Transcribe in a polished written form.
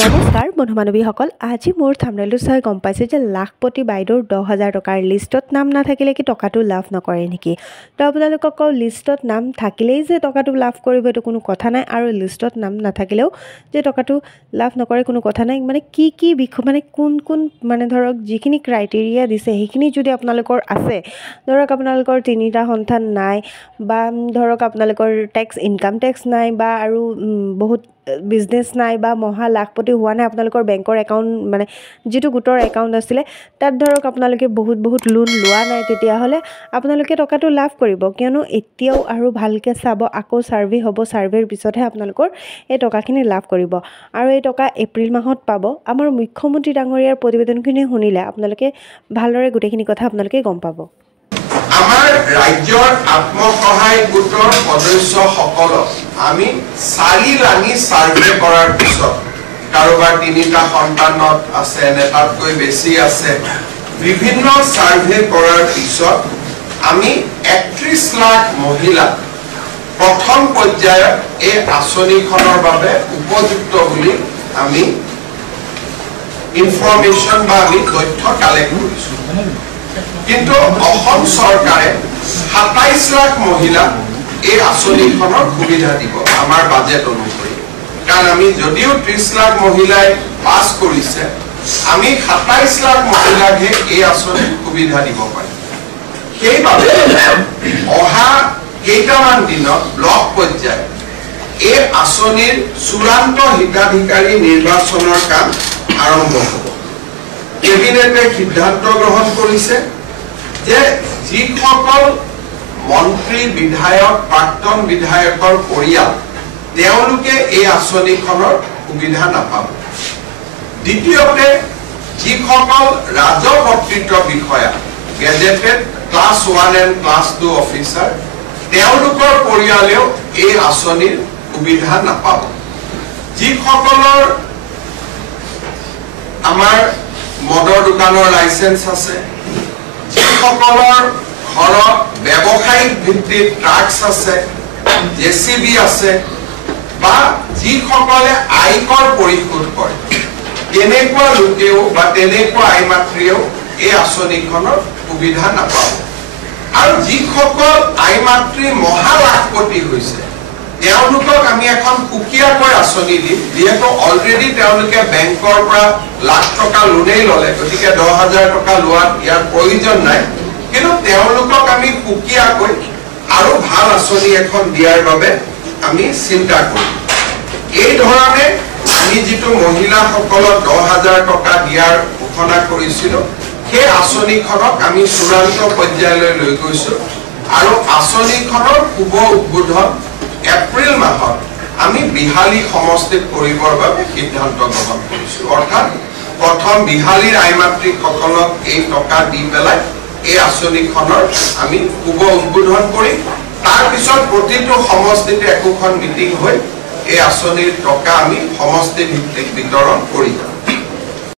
নমস্কাৰ বন্ধু বান্ধৱীসকল, আজি মোৰ থাম্বনেইলটো চাই গম পাইছে যে লাখপতি বাইদেউৰ 10,000 টকাৰ লিষ্টত নাম নাথাকিলে কি টকাটো লাভ নকৰে নেকি? তো আপোনালোকক কওঁ, লিষ্টত নাম থাকিলেই যে টকাটো লাভ কৰিব এইটো কোনো কথা নাই, আৰু লিষ্টত নাম নাথাকিলেও যে টকাটো লাভ নকৰে কোনো কথা নাই। মানে কি বিষয়, মানে কোন মানে ধৰক যিখিনি ক্ৰাইটেৰিয়া দিছে সেইখিনি যদি আপোনালোকৰ আছে, ধৰক আপোনালোকৰ 3টা সন্তান নাই, বা ধৰক আপোনালোকৰ ইনকাম টেক্স নাই, বা আৰু বহুত বিজনেছ নাই, বা মহা লাখপতি হোৱা নাই, আপোনালোকৰ বেংকৰ একাউণ্ট মানে যিটো গোটৰ একাউণ্ট আছিলে তাত ধৰক আপোনালোকে বহুত লোন লোৱা নাই, তেতিয়াহ'লে আপোনালোকে টকাটো লাভ কৰিব। কিয়নো এতিয়াও আৰু ভালকৈ চাব, আকৌ ছাৰ্ভে হ'ব, ছাৰ্ভেৰ পিছতহে আপোনালোকৰ এই টকাখিনি লাভ কৰিব, আৰু এই টকা এপ্ৰিল মাহত পাব। আমাৰ মুখ্যমন্ত্ৰী ডাঙৰীয়াৰ প্ৰতিবেদনখিনি শুনিলে আপোনালোকে ভালদৰে গোটেইখিনি কথা আপোনালোকে গম পাব। আমাৰ ৰাজ্যৰ আত্মসহায়ক গোটৰ সদস্যসকলক আমি 4 লানি ছাৰ্ভে কৰাৰ পিছত, কাৰোবাৰ 3টা সন্তানত আছে নে তাতকৈ বেছি আছে, বিভিন্ন ছাৰ্ভে কৰাৰ পিছত আমি 31 লাখ মহিলা প্ৰথম পৰ্যায়ত এই আঁচনিখনৰ বাবে উপযুক্ত বুলি আমি ইনফৰমেশ্যন বা আমি তথ্য কালেক্ট কৰিছোঁ। কিন্তু অসম চৰকাৰে 27 লাখ মহিলা এই আঁচনিখনৰ সুবিধা দিব আমাৰ বাজেট অনুসৰি। কাৰণ আমি যদিও 30 লাখ মহিলাই পাছ কৰিছে, আমি 27 লাখ মহিলাকহে এই আঁচনিৰ সুবিধা দিব পাৰিম। সেইবাবে অহা কেইটামান দিনত ব্লক পৰ্যায়ত এই আঁচনিৰ চূড়ান্ত হিতাধিকাৰী নিৰ্বাচনৰ কাম আৰম্ভ হ'ব। কেবিনেটে সিদ্ধান্ত গ্ৰহণ কৰিছে যে যিসকল মন্ত্ৰী, বিধায়ক, প্ৰাক্তন বিধায়কৰ পৰিয়াল, তেওঁলোকে এই আঁচনিখনৰ সুবিধা নাপাব। দ্বিতীয়তে, যিসকল ৰাজপত্ৰিত বিষয়া, gazetted class 1 and class 2 officer, তেওঁলোকৰ পৰিয়ালেও এই আঁচনিৰ সুবিধা নাপাব। যিসকলৰ আমাৰ মদৰ দোকানৰ লাইচেন্স আছে, যিসকলৰ ঘৰত ব্যৱসায়িক ভিত্তিত ট্ৰাক্স আছে, JCB আছে, বা যিসকলে আয়কৰ পৰিশোধ কৰে, তেনেকুৱা লোকেও বা তেনেকুৱা আই মাতৃয়েও এই আঁচনিখনৰ সুবিধা নাপাব। আৰু যিসকল আই মাতৃ মহালাখপতি হৈছে, তেওঁলোকক আমি এখন সুকীয়াকৈ আঁচনি দিম। যিহেতু অলৰেডি তেওঁলোকে বেংকৰ পৰা লাখ টকা লোনেই ল'লে, গতিকে 10,000 টকা লোৱাত ইয়াৰ প্ৰয়োজন নাই। কিন্তু তেওঁলোকক আমি সুকীয়াকৈ আৰু ভাল আঁচনি এখন দিয়াৰ বাবে আমি চিন্তা কৰিম। এই ধৰণে আমি যিটো মহিলাসকলক 10,000 টকা দিয়াৰ ঘোষণা কৰিছিলোঁ, সেই আঁচনিখনক আমি চূড়ান্ত পৰ্যায়লৈ লৈ গৈছোঁ, আৰু আঁচনিখনৰ শুভ উদ্বোধন এপ্ৰিল মাহত আমি বিহালী সমষ্টিত কৰিবৰ বাবে সিদ্ধান্ত গ্ৰহণ কৰিছোঁ। অৰ্থাৎ প্ৰথম বিহালীৰ আই মাতৃসকলক এই টকা দি পেলাই এই আঁচনিখনৰ আমি শুভ উদ্বোধন কৰিম। তাৰপিছত প্ৰতিটো সমষ্টিতে একোখন মিটিং হৈ এই আঁচনিৰ টকা আমি সমষ্টি ভিত্তিক বিতৰণ কৰিম।